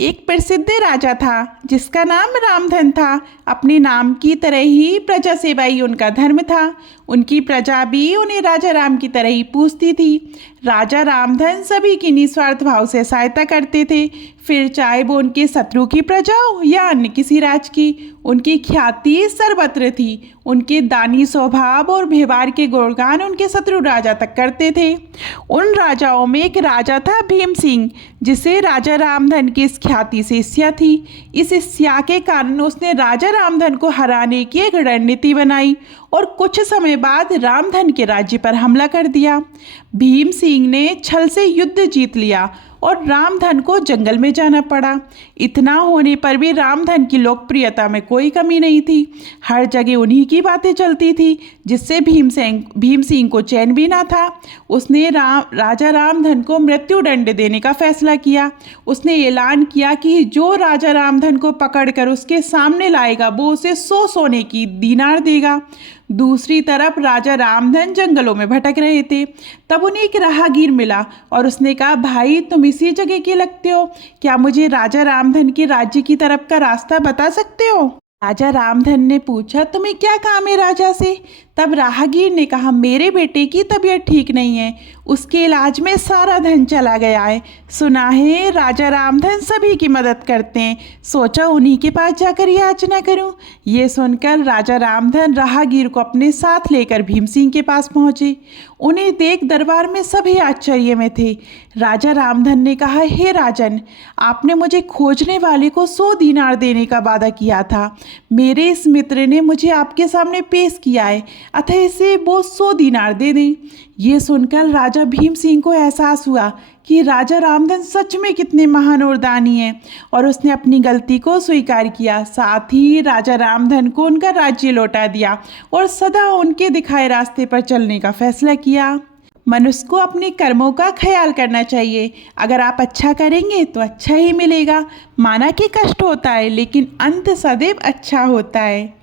एक प्रसिद्ध राजा था जिसका नाम रामधन था। अपने नाम की तरह ही प्रजा सेवा ही उनका धर्म था। उनकी प्रजा भी उन्हें राजा राम की तरह ही पूजती थी। राजा रामधन सभी की निस्वार्थ भाव से सहायता करते थे, फिर चाहे वो उनके शत्रु की प्रजा हो या अन्य किसी राज की। उनकी ख्याति सर्वत्र थी। उनके दानी स्वभाव और व्यवहार के गुणगान उनके शत्रु राजा तक करते थे। उन राजाओं में एक राजा था भीम सिंह, जिसे राजा रामधन की इस ख्याति से ईर्ष्या थी। इस ईर्ष्या के कारण उसने राजा रामधन को हराने की एक रणनीति बनाई और कुछ समय बाद रामधन के राज्य पर हमला कर दिया। भीम सिंह ने छल से युद्ध जीत लिया और रामधन को जंगल में जाना पड़ा। इतना होने पर भी रामधन की लोकप्रियता में कोई कमी नहीं थी। हर जगह उन्हीं की बातें चलती थी, जिससे भीम सिंह को चैन भी ना था। उसने राजा रामधन को मृत्यु दंड देने का फैसला किया। उसने ऐलान किया कि जो राजा रामधन को पकड़कर उसके सामने लाएगा वो उसे 100 सोने की दीनार देगा। दूसरी तरफ राजा रामधन जंगलों में भटक रहे थे। तब उन्हें एक राहगीर मिला और उसने कहा, भाई तुम इसी जगह के लगते हो, क्या मुझे राजा रामधन के राज्य की तरफ का रास्ता बता सकते हो? राजा रामधन ने पूछा, तुम्हें क्या काम है राजा से? तब राहगीर ने कहा, मेरे बेटे की तबीयत ठीक नहीं है, उसके इलाज में सारा धन चला गया है। सुना है राजा रामधन सभी की मदद करते हैं, सोचा उन्हीं के पास जाकर याचना करूं। ये सुनकर राजा रामधन राहगीर को अपने साथ लेकर भीम सिंह के पास पहुंचे। उन्हें देख दरबार में सभी आश्चर्य में थे। राजा रामधन ने कहा, हे राजन, आपने मुझे खोजने वाले को 100 दीनार देने का वादा किया था। मेरे इस मित्र ने मुझे आपके सामने पेश किया है, अतः इसे वो 100 दीनार दे दें। ये सुनकर राजा भीम सिंह को एहसास हुआ कि राजा रामधन सच में कितने महान और दानी हैं, और उसने अपनी गलती को स्वीकार किया। साथ ही राजा रामधन को उनका राज्य लौटा दिया और सदा उनके दिखाए रास्ते पर चलने का फैसला किया। मनुष्य को अपने कर्मों का ख्याल करना चाहिए। अगर आप अच्छा करेंगे तो अच्छा ही मिलेगा। माना कि कष्ट होता है, लेकिन अंत सदैव अच्छा होता है।